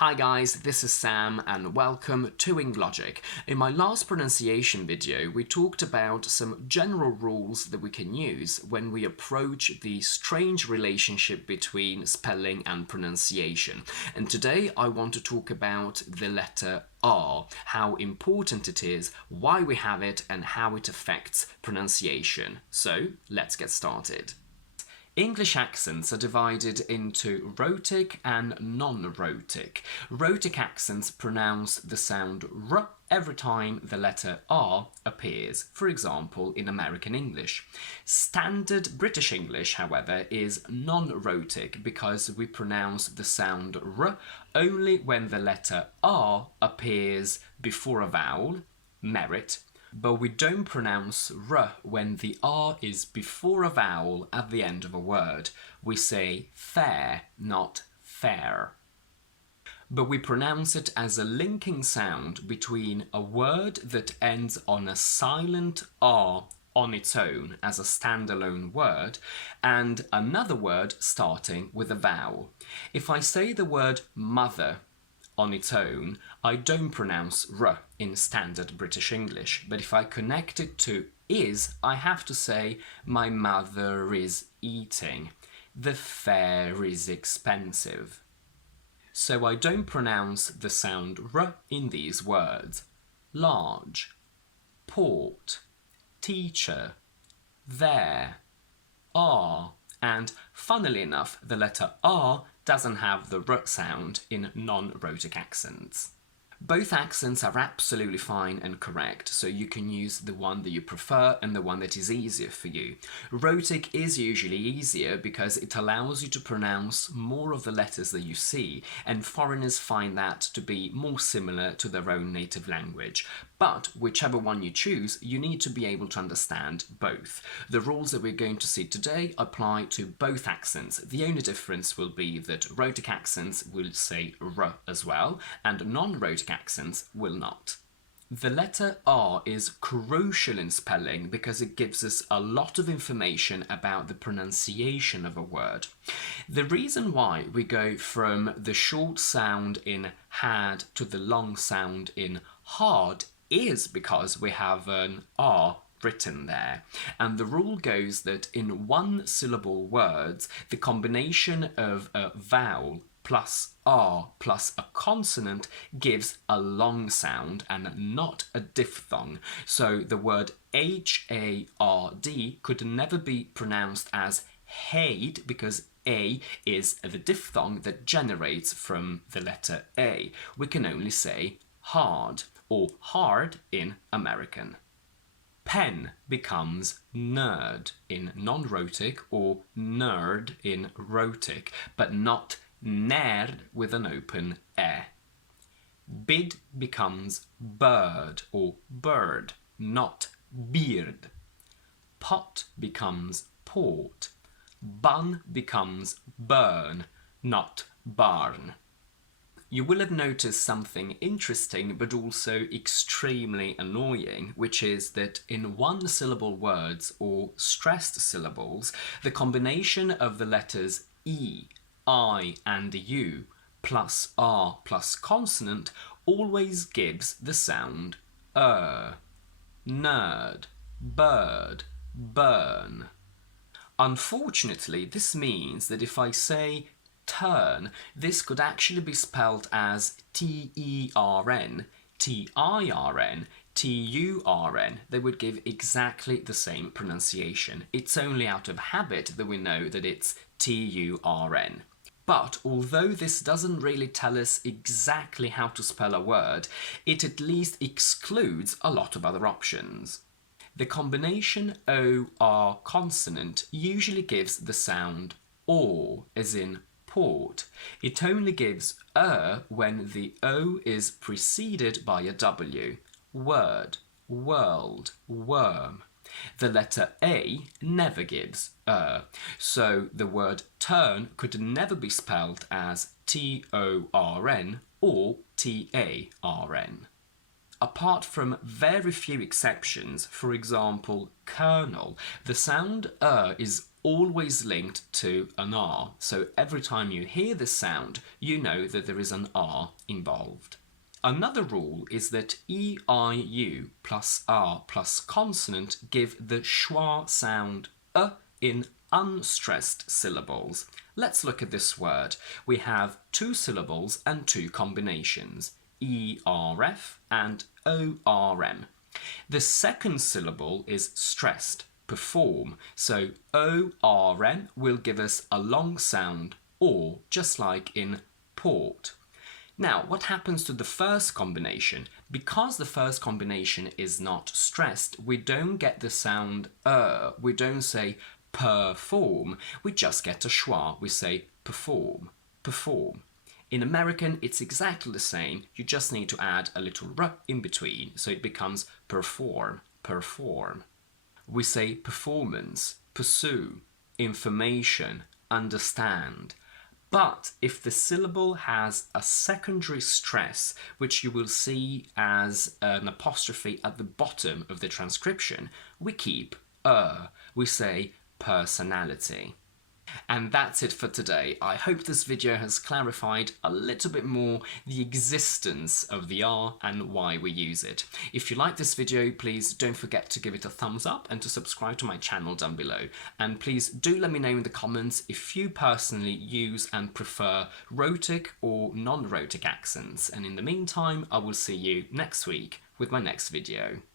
Hi guys, this is Sam and welcome to EngLogic. In my last pronunciation video, we talked about some general rules that we can use when we approach the strange relationship between spelling and pronunciation. And today I want to talk about the letter R, how important it is, why we have it, and how it affects pronunciation. So let's get started. English accents are divided into rhotic and non-rhotic. Rhotic accents pronounce the sound R every time the letter R appears, for example, in American English. Standard British English, however, is non-rhotic because we pronounce the sound R only when the letter R appears before a vowel, merit, but we don't pronounce R when the R is before a vowel at the end of a word. We say fair, not fair. But we pronounce it as a linking sound between a word that ends on a silent R on its own as a standalone word and another word starting with a vowel. If I say the word mother on its own, I don't pronounce R in standard British English, but if I connect it to is, I have to say my mother is eating. The fare is expensive. So I don't pronounce the sound R in these words. Large, port, teacher, there, are, and funnily enough, the letter R doesn't have the R sound in non-rhotic accents. Both accents are absolutely fine and correct, so you can use the one that you prefer and the one that is easier for you. Rhotic is usually easier because it allows you to pronounce more of the letters that you see, and foreigners find that to be more similar to their own native language. But whichever one you choose, you need to be able to understand both. The rules that we're going to see today apply to both accents. The only difference will be that rhotic accents will say R as well, and non-rhotic accents will not. The letter R is crucial in spelling because it gives us a lot of information about the pronunciation of a word. The reason why we go from the short sound in had to the long sound in hard is because we have an R written there. And the rule goes that in one-syllable words, the combination of a vowel plus R plus a consonant gives a long sound and not a diphthong. So the word H-A-R-D could never be pronounced as haid because A is the diphthong that generates from the letter A. We can only say hard or hard in American. Pen becomes nerd in non-rhotic or nerd in rhotic, but not nerd with an open e. Bid becomes bird or bird, not beard. Pot becomes port. Bun becomes burn, not barn. You will have noticed something interesting but also extremely annoying, which is that in one-syllable words or stressed syllables, the combination of the letters E, I and U plus R plus consonant always gives the sound nerd, bird, burn. Unfortunately, this means that if I say turn, this could actually be spelled as T-E-R-N, T-I-R-N, T-U-R-N. They would give exactly the same pronunciation. It's only out of habit that we know that it's T-U-R-N. But although this doesn't really tell us exactly how to spell a word, it at least excludes a lot of other options. The combination O-R consonant usually gives the sound or, as in port. It only gives when the O is preceded by a W. Word, world, worm. The letter A never gives so the word turn could never be spelled as T-O-R-N or T-A-R-N. Apart from very few exceptions, for example, kernel, the sound is always linked to an R. So every time you hear this sound, you know that there is an R involved. Another rule is that E, I, U plus R plus consonant give the schwa sound in unstressed syllables. Let's look at this word. We have 2 syllables and 2 combinations, ERF and ORM. The second syllable is stressed, perform, so ORM will give us a long sound, or, just like in port. Now, what happens to the first combination? Because the first combination is not stressed, we don't get the sound we don't say perform, we just get a schwa, we say perform, perform. In American, it's exactly the same, you just need to add a little r in between, so it becomes perform, perform. We say performance, pursue, information, understand. But if the syllable has a secondary stress, which you will see as an apostrophe at the bottom of the transcription, we keep we say personality. And that's it for today. I hope this video has clarified a little bit more the existence of the R and why we use it. If you like this video, please don't forget to give it a thumbs up and to subscribe to my channel down below. And please do let me know in the comments if you personally use and prefer rhotic or non-rhotic accents. And in the meantime, I will see you next week with my next video.